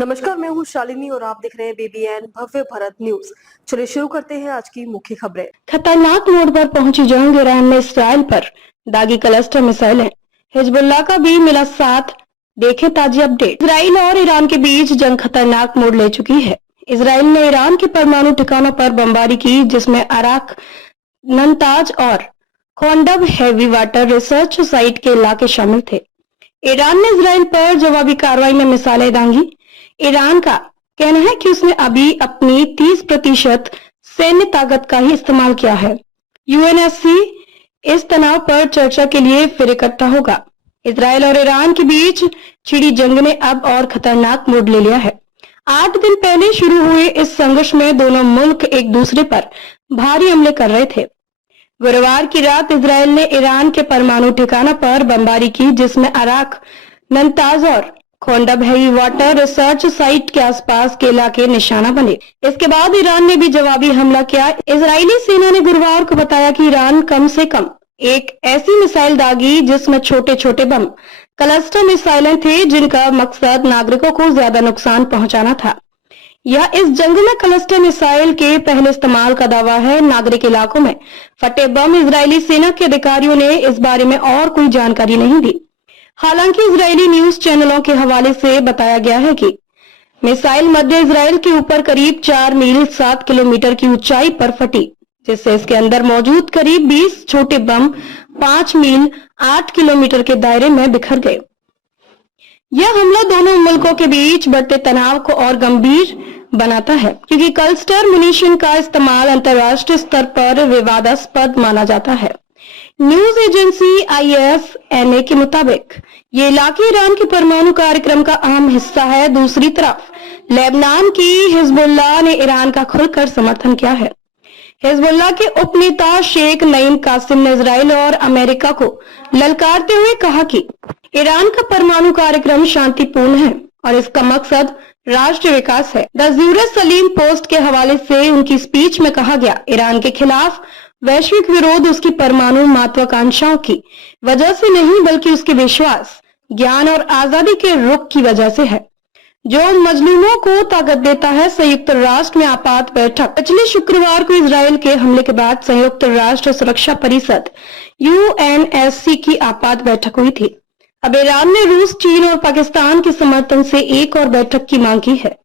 नमस्कार, मैं हूँ शालिनी और आप देख रहे हैं बीबीएन भव्य भारत न्यूज। चलिए शुरू करते हैं आज की मुख्य खबरें। खतरनाक मोड़ पर पहुंची जंग, ईरान में इसराइल पर दागी क्लस्टर मिसाइलें, हिजबुल्लाह का भी मिला साथ। देखें ताजी अपडेट। इसराइल और ईरान के बीच जंग खतरनाक मोड़ ले चुकी है। इसराइल ने ईरान के परमाणु ठिकानों पर बमबारी की, जिसमें अराक, नंताज और खोंडब हैवी वाटर रिसर्च साइट के इलाके शामिल थे। ईरान ने इसराइल पर जवाबी कार्रवाई में मिसाइलें दागी। ईरान का कहना है कि उसने अभी अपनी 30% सैन्य ताकत का ही इस्तेमाल किया है। यूएनएससी इस तनाव पर चर्चा के लिए फिर इकट्ठा होगा। इसराइल और ईरान के बीच छिड़ी जंग ने अब और खतरनाक मोड़ ले लिया है। 8 दिन पहले शुरू हुए इस संघर्ष में दोनों मुल्क एक दूसरे पर भारी हमले कर रहे थे। गुरुवार की रात इसराइल ने ईरान के परमाणु ठिकाना पर बमबारी की, जिसमें अराक, नंताज और खोंडब हैवी वाटर रिसर्च साइट के आसपास के इलाके निशाना बने। इसके बाद ईरान ने भी जवाबी हमला किया। इजरायली सेना ने गुरुवार को बताया कि ईरान कम से कम एक ऐसी मिसाइल दागी जिसमें छोटे छोटे बम क्लस्टर मिसाइलें थे, जिनका मकसद नागरिकों को ज्यादा नुकसान पहुंचाना था। यह इस जंग में क्लस्टर मिसाइल के पहले इस्तेमाल का दावा है। नागरिक इलाकों में फटे बम। इजरायली सेना के अधिकारियों ने इस बारे में और कोई जानकारी नहीं दी। हालांकि इजरायली न्यूज चैनलों के हवाले से बताया गया है कि मिसाइल मध्य इजराइल के ऊपर करीब 4 मील 7 किलोमीटर की ऊंचाई पर फटी, जिससे इसके अंदर मौजूद करीब 20 छोटे बम 5 मील 8 किलोमीटर के दायरे में बिखर गए। यह हमला दोनों मुल्कों के बीच बढ़ते तनाव को और गंभीर बनाता है, क्योंकि क्लस्टर म्यूनिशन का इस्तेमाल अंतर्राष्ट्रीय स्तर पर विवादास्पद माना जाता है। न्यूज एजेंसी आईएसएनए के मुताबिक ये इलाके ईरान के परमाणु कार्यक्रम का अहम हिस्सा है। दूसरी तरफ लेबनान की हिजबुल्लाह ने ईरान का खुलकर समर्थन किया है। हिजबुल्लाह के उपनेता शेख नईम कासिम ने इजराइल और अमेरिका को ललकारते हुए कहा कि ईरान का परमाणु कार्यक्रम शांतिपूर्ण है और इसका मकसद राष्ट्रीय विकास है। द जेरूसलम पोस्ट के हवाले से उनकी स्पीच में कहा गया, ईरान के खिलाफ वैश्विक विरोध उसकी परमाणु महत्वाकांक्षाओं की वजह से नहीं, बल्कि उसके विश्वास, ज्ञान और आजादी के रुख की वजह से है, जो मजलूमों को ताकत देता है। संयुक्त राष्ट्र में आपात बैठक पिछले शुक्रवार को इजराइल के हमले के बाद संयुक्त राष्ट्र सुरक्षा परिषद यूएनएससी की आपात बैठक हुई थी। अब ईरान ने रूस, चीन और पाकिस्तान के समर्थन से एक और बैठक की मांग की है।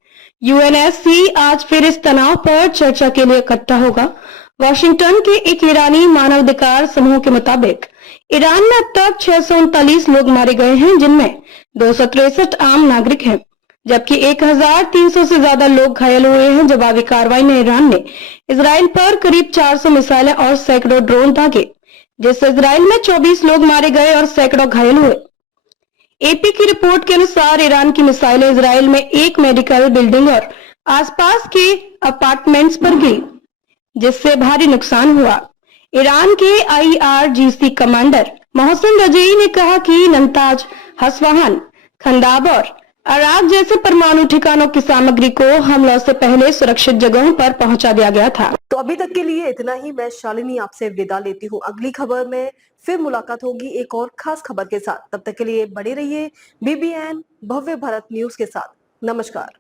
यूएनएससी आज फिर इस तनाव पर चर्चा के लिए इकट्ठा होगा। वाशिंगटन के एक ईरानी मानवाधिकार समूह के मुताबिक ईरान में अब तक 639 लोग मारे गए हैं, जिनमें 263 आम नागरिक हैं, जबकि 1300 से ज्यादा लोग घायल हुए हैं। जवाबी कार्रवाई में ईरान ने इजराइल पर करीब 400 मिसाइलें और सैकड़ों ड्रोन दागे, जिससे इजराइल में 24 लोग मारे गए और सैकड़ों घायल हुए। एपी की रिपोर्ट के अनुसार ईरान की मिसाइलें इजराइल में एक मेडिकल बिल्डिंग और आसपास के अपार्टमेंट्स पर गिरी, जिससे भारी नुकसान हुआ। ईरान के आईआरजीसी कमांडर मोहसिन रजई ने कहा कि नंताज, हसवान, खंदाब और अराक जैसे परमाणु ठिकानों की सामग्री को हमलों से पहले सुरक्षित जगहों पर पहुंचा दिया गया था। तो अभी तक के लिए इतना ही। मैं शालिनी आपसे विदा लेती हूँ। अगली खबर में फिर मुलाकात होगी एक और खास खबर के साथ। तब तक के लिए बने रहिए बीबीएन भव्य भारत न्यूज के साथ। नमस्कार।